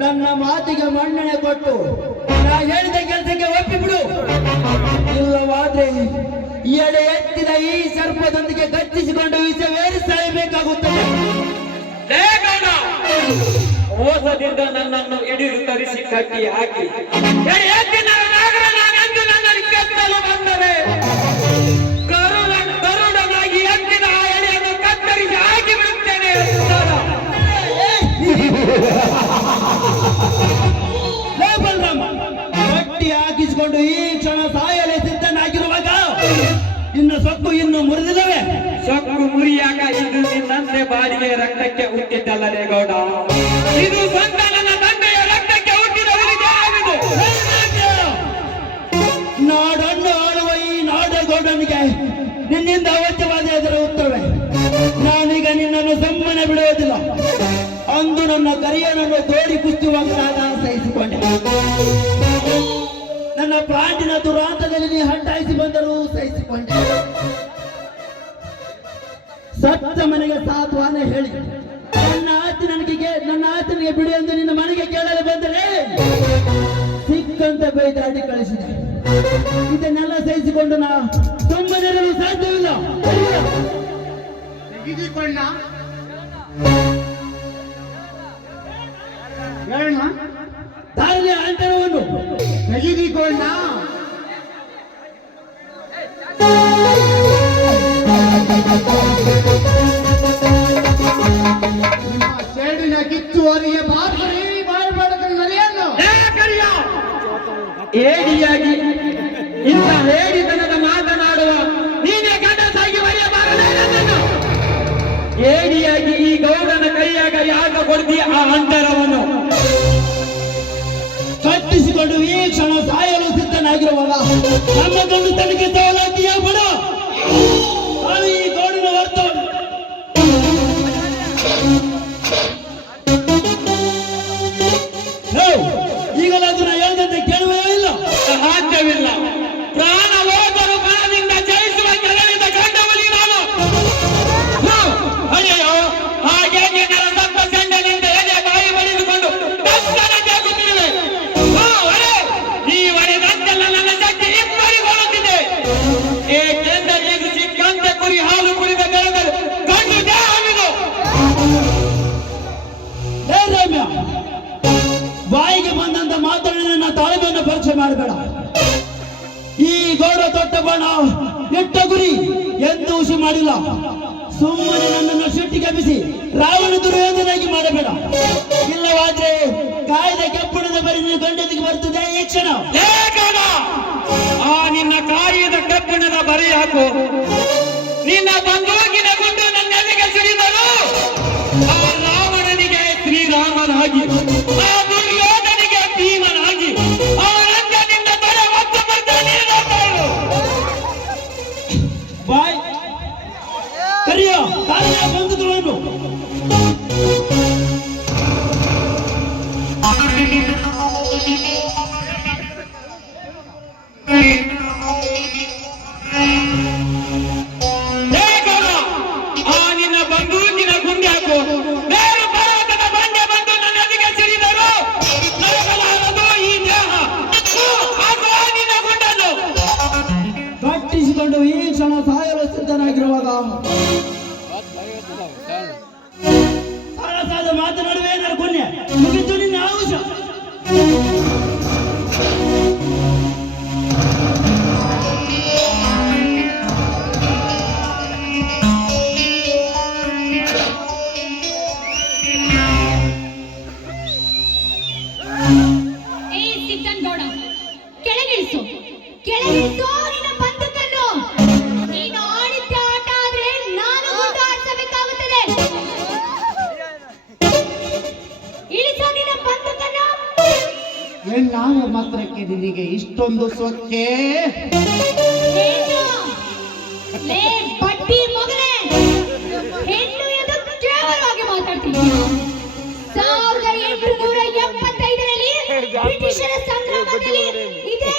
ನನ್ನ ಮಾತಿಗೆ ಮನ್ನಣೆ ಕೊಟ್ಟು, ನಾ ಹೇಳಿದ ಕೆಲಸಕ್ಕೆ ಒಪ್ಪಿಬಿಡು. ಇಲ್ಲವಾದ್ರೆ ಎಡೆ ಎತ್ತಿದ ಈ ಸರ್ಪದೊಂದಿಗೆ ಗಚ್ಚಿಸಿಕೊಂಡು ವಿಷವೇರಿ ಸಾಯಬೇಕಾಗುತ್ತದೆ. ಮೋಸದಿಂದ ನನ್ನನ್ನು ಹಿಡಿದು ತರಿಸಿ ಕಟ್ಟಿ ಹಾಕಿ. ಅಂದು ನನ್ನ ಕರಿಯನನ್ನು ತೋಡಿ ನಾನು ಸಹಿಸಿಕೊಂಡೆ ನನ್ನ ಪ್ರಾಂಟಿನ ದುರಾಂತದಲ್ಲಿ ನೀ ಹಟ್ಟಾಯಿಸಿ ಬಂದರೂ ಸಹಿಸಿಕೊಂಡೆ. ಸತ್ತ ಮನೆಗೆ ಸಾತ್ವಾನ ಹೇಳಿ. ನನ್ನ ಆಸ್ತಿ ನನಗೆ ನನ್ನ ಆತನಿಗೆ ಬಿಡಿ ಎಂದು ನಿನ್ನ ಮನೆಗೆ ಕೇಳಲು ಬಂದರೆ ಸಿಕ್ಕಂತ ಬೈದಾಡಿ ಕಳಿಸಿದೆ. ಇದನ್ನೆಲ್ಲ ಸಹಿಸಿಕೊಂಡು ನಾ ತುಂಬಾ ಸಾಧ್ಯವಿಲ್ಲ. ತೆಗೆದುಕೊಂಡ ನಿಮ್ಮ ಸೇಡಿನ ಕಿತ್ತುವರಿಗೆ ಬಾರ್ಬರಿ ಬಾಳ್ಬಾಡದ ನರಿಯನ್ನು ಏ, ಕರಿಯ! ಏಡಿಯಾಗಿ, ಇಂಥ ಹೇಡಿತನದ ಮಾತನಾಡುವ ನೀನೇ ಗಂಡಸಾಗಿ ಬರೆಯಬಾರದೆ ಏಡಿಯಾಗಿ ಈ ಗೌಡನ ಕೈಯಾಗ ಯಾಕ ಕೊಡ್ತೀಯ ಆ ಅಂತರವನ್ನು ಸಿದ್ಧನಾಗಿರುವಾಗ ಗಂಡು ತನಗೆ ಏಕೆಂದರೆ ಇದು ಕಂದ ಕುರಿ, ಹಾಲು ಕುಡಿದ ಬೆಳೆದರು ಗಂಡು ದೇಹವಿದು. ರಮ್ಯ, ಬಾಯಿಗೆ ಬಂದಂತ ನನ್ನ ತಾಳ್ಮೆಯನ್ನು ಪರೀಕ್ಷೆ ಮಾಡಬೇಡ. ಈ ಗೌಡ ತೊಟ್ಟ ಬಣ ನೆಟ್ಟ ಗುರಿ ಎಂದು ಉಸಿ ಮಾಡಿಲ್ಲ. ಸುಮ್ಮನೆ ನನ್ನನ್ನು ಶೆಟ್ಟಿ ಕಬಿಸಿ ರಾವಣ ದುರ್ಯೋಧನಾಗಿ ಮಾಡಬೇಡ. ಇಲ್ಲವಾದ್ರೆ ಕಾಯ್ದ ಕೆಪ್ಪಣದ ಬರಿ ನೀವು ಗಂಡದಿಗೆ ಬರ್ತದೆ ಈ ಏ ಆ ನಿನ್ನ ಕಾಯದ ಕಬ್ಬಿಣದ ಬರಿ ಹಾಕು. ನಿನ್ನ ಬಂದೋಗಿನ ಗುಂಡು ನನ್ನ ಎದೆಗೆ ಆ ರಾವಣನಿಗೆ ಶ್ರೀರಾಮನಾಗಿ. ಕ್ಷಣ ಸಾಯಲು ಸಿದ್ಧನಾಗಿರುವಾಗ ಸರಸಾದ ಮಾತನಾಡುವೆ ನನ್ನ ಪುಣ್ಯ? ಮುಗಿತು ನಿನ್ನ ಆಯುಷ ಹೆಣ್ಣಾಗ ಮಾತ್ರಕ್ಕೆ ನಿನಗೆ ಇಷ್ಟೊಂದು ಸೊಕ್ಕೆ. ಸಾವಿರದ ಎಂಟುನೂರ ಎಪ್ಪತ್ತೈದರಲ್ಲಿ ಬ್ರಿಟಿಷರ ಸಂಗ್ರಾಮದಲ್ಲಿ ಇದೇ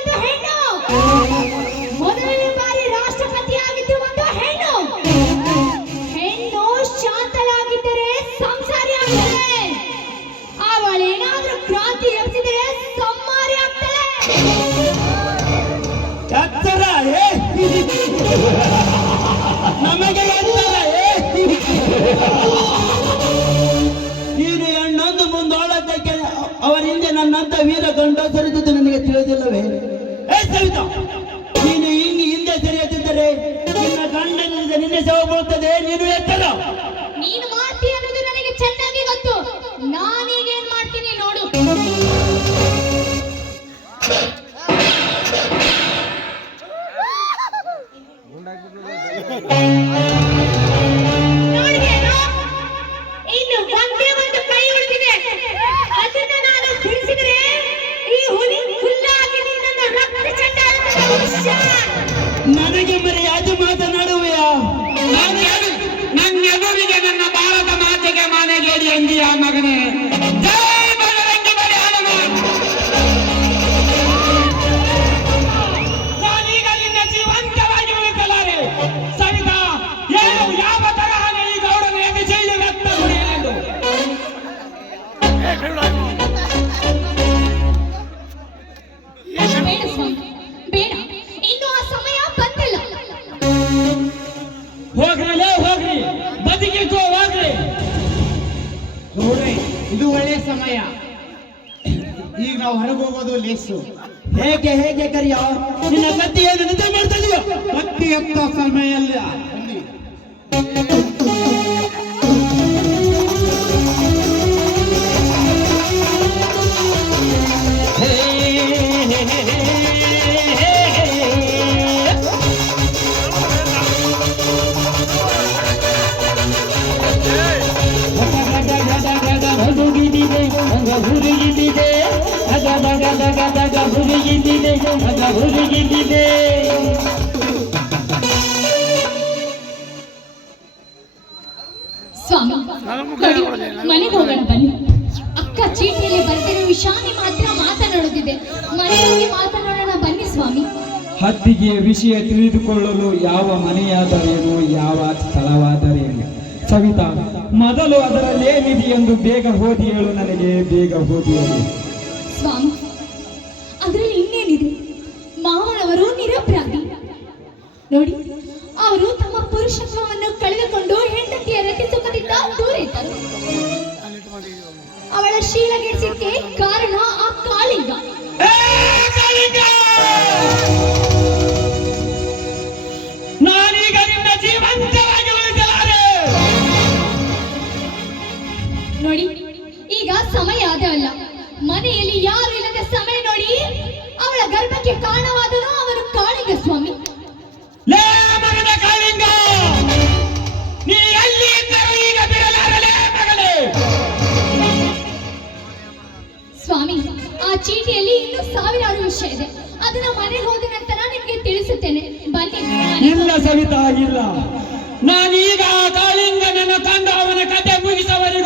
ಒಂದು ಹೆಣ್ಣು. ಬಾರಿ ರಾಷ್ಟ್ರಪತಿಯಾಗಿದ್ದು ಒಂದು ಸಂಸಾರಿ ಕ್ರಾಂತಿ ನಮಗೆ ಇದು ಅವರ ಹಿಂದೆ ನನ್ನಂತ ವೀರ ಗಂಡಸರಿದ್ದು ಮಾಡ್ತೀನಿ ನೋಡು ಈಗ ನಾವು ಹೊರಗೆ ಹೋಗೋದು ಲೇಸು. ಹೇಗೆ ಹೇಗೆ ಕರಿಯ? ನಿನ್ನ ಕತ್ತಿಯನ್ನು ನಿದ್ದೆ ಮಾಡ್ತಾ ಇದೆಯೋ? ಕತ್ತಿ ಎತ್ತ ಸಮಯ ಅಲ್ಲ ಬನ್ನಿ. ಸ್ವಾಮಿ ಮನೆಗೆ ಹೋಗೋಣ ಬನ್ನಿ. ಅಕ್ಕ ಚೀಟಿಯಲ್ಲಿ ಬರ್ತಿರೋ ವಿಷಾನಿ ಮಾತ್ರ ಮಾತನಾಡುತ್ತಿದೆ ಮನೆಗೆ ಹೋಗಿ ಮಾತನಾಡೋಣ ಬನ್ನಿ ಸ್ವಾಮಿ. ಹತ್ತಿಗೆ ವಿಷಯ ತಿಳಿದುಕೊಳ್ಳಲು ಯಾವ ಮನೆಯಾದರೇನು ಯಾವ ಸ್ಥಳವಾದರೇನು? ಸವಿತಾ ಮೊದಲು ಅದರಲ್ಲೇನಿದೆ ಎಂದು ಬೇಗ ಓದಿ ಹೇಳು ನನಗೆ ಬೇಗ ಹೋದಿ ಹೇಳು. ಸ್ವಾಮಿ ನೋಡಿ ಅವರು ತಮ್ಮ ಪುರುಷತ್ವವನ್ನು ಕಳೆದುಕೊಂಡು ಹೆಂಡತಿಯ ರತಿ ಸುಖದಿಂದ ದೂರಿದ್ದರು. ಅವಳ ಶೀಲಗೆಡಿಸಿಕ್ಕೆ ಕಾರಣ ಆ ಕಾಳಿಂಗ. ಏ ಕಾಳಿಂಗ! ನಾನೀಗ ನಿನ್ನ ಜೀವಂತವಾಗಿ ಉಳಿಸಲಾರೆ ನೋಡಿ ಈಗ ಸಮಯ ಅದೇ ಅಲ್ಲ. ಮನೆಯಲ್ಲಿ ಯಾರು ಇಲ್ಲದ ಸಮಯ ನೋಡಿ ಅವಳ ಗರ್ಭಕ್ಕೆ ಕಾರಣವಾದನು ಅವರು ಕಾಳಿಂಗ ವಿಷಯ ಇದೆ. ಅದನ್ನ ಮನೆಗೆ ಹೋದ ನಂತರ ನಿಮಗೆ ತಿಳಿಸುತ್ತೇನೆ. ಬನ್ನಿ. ಇಲ್ಲ ಸವಿತಾ, ಇಲ್ಲ. ನಾನೀಗ ಕಾಳಿಂಗನನ್ನು ಕಂಡು ಅವನ ಕತೆ ಮುಗಿಸವರೆ